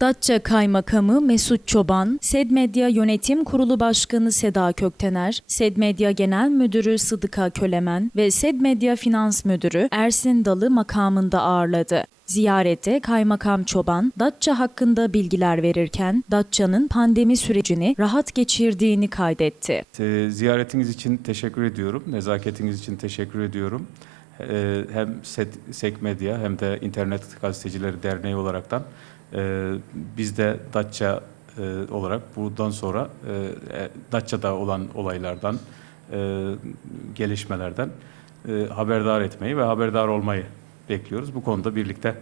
Datça Kaymakamı Mesut Çoban, SED Medya Yönetim Kurulu Başkanı Seda Köktener, SED Medya Genel Müdürü Sıdıka Kölemen ve SED Medya Finans Müdürü Ersin Dalı makamında ağırladı. Ziyarette Kaymakam Çoban, Datça hakkında bilgiler verirken Datça'nın pandemi sürecini rahat geçirdiğini kaydetti. Ziyaretiniz için teşekkür ediyorum. Nezaketiniz için teşekkür ediyorum. E, Hem SEK Medya hem de İnternet Gazetecileri Derneği olaraktan e, biz de Datça e, olarak buradan sonra e, e, Datça'da olan olaylardan, e, gelişmelerden e, haberdar etmeyi ve haberdar olmayı bekliyoruz. Bu konuda birlikte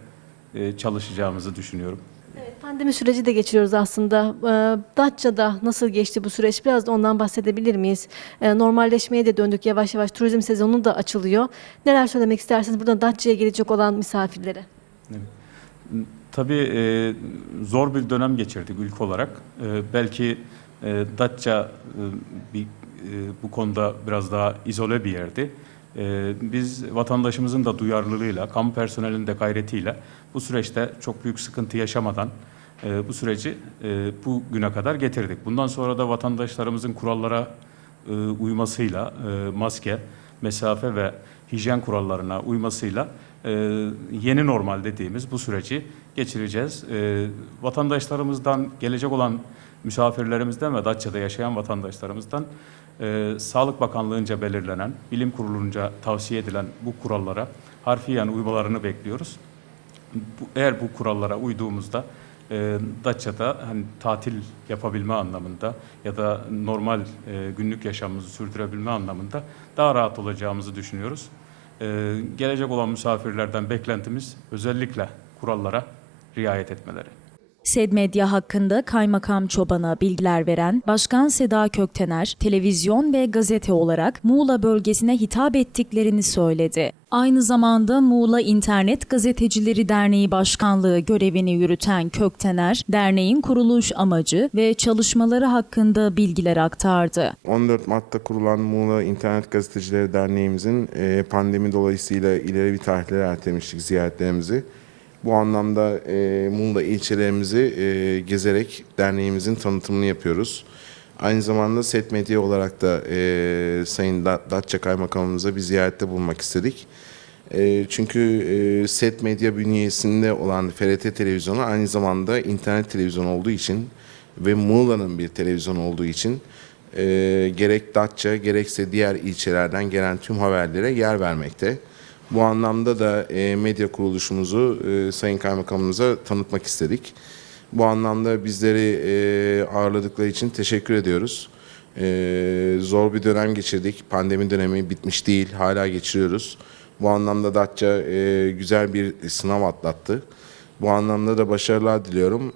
e, çalışacağımızı düşünüyorum. Evet, pandemi süreci de geçiriyoruz aslında. Ee, Datça'da nasıl geçti bu süreç? Biraz da ondan bahsedebilir miyiz? Ee, Normalleşmeye de döndük yavaş yavaş. Turizm sezonu da açılıyor. Neler söylemek istersiniz burada Datça'ya gelecek olan misafirlere? Tabii e, zor bir dönem geçirdik ülke olarak. E, belki e, Datça e, bir, e, bu konuda biraz daha izole bir yerdi. E, biz vatandaşımızın da duyarlılığıyla, kamu personelinin de gayretiyle bu süreçte çok büyük sıkıntı yaşamadan e, bu süreci e, bu güne kadar getirdik. Bundan sonra da vatandaşlarımızın kurallara e, uymasıyla, e, maske, mesafe ve hijyen kurallarına uymasıyla e, yeni normal dediğimiz bu süreci geçireceğiz. E, vatandaşlarımızdan gelecek olan misafirlerimizden ve Datça'da yaşayan vatandaşlarımızdan e, Sağlık Bakanlığı'nca belirlenen, bilim kurulunca tavsiye edilen bu kurallara harfiyen uymalarını bekliyoruz. Eğer bu kurallara uyduğumuzda e, Datça'da hani tatil yapabilme anlamında ya da normal e, günlük yaşamımızı sürdürebilme anlamında daha rahat olacağımızı düşünüyoruz. E, gelecek olan misafirlerden beklentimiz özellikle kurallara riayet etmeleri. SED Medya hakkında Kaymakam Çoban'a bilgiler veren Başkan Seda Köktener, televizyon ve gazete olarak Muğla bölgesine hitap ettiklerini söyledi. Aynı zamanda Muğla İnternet Gazetecileri Derneği Başkanlığı görevini yürüten Köktener, derneğin kuruluş amacı ve çalışmaları hakkında bilgiler aktardı. 14 Mart'ta kurulan Muğla İnternet Gazetecileri Derneğimizin pandemi dolayısıyla ileri bir tarihlere ertelemiştik ziyaretlerimizi. Bu anlamda e, Muğla ilçelerimizi e, gezerek derneğimizin tanıtımını yapıyoruz. Aynı zamanda Set Medya olarak da e, Sayın Da- Datça Kaymakamımıza bir ziyarette bulunmak istedik. E, çünkü e, Set Medya bünyesinde olan FRT Televizyonu aynı zamanda internet televizyonu olduğu için ve Muğla'nın bir televizyon olduğu için e, gerek Datça gerekse diğer ilçelerden gelen tüm haberlere yer vermekte. Bu anlamda da e, medya kuruluşumuzu e, Sayın Kaymakamımıza tanıtmak istedik. Bu anlamda bizleri e, ağırladıkları için teşekkür ediyoruz. E, zor bir dönem geçirdik. Pandemi dönemi bitmiş değil, hala geçiriyoruz. Bu anlamda Datça e, güzel bir sınav atlattı. Bu anlamda da başarılar diliyorum.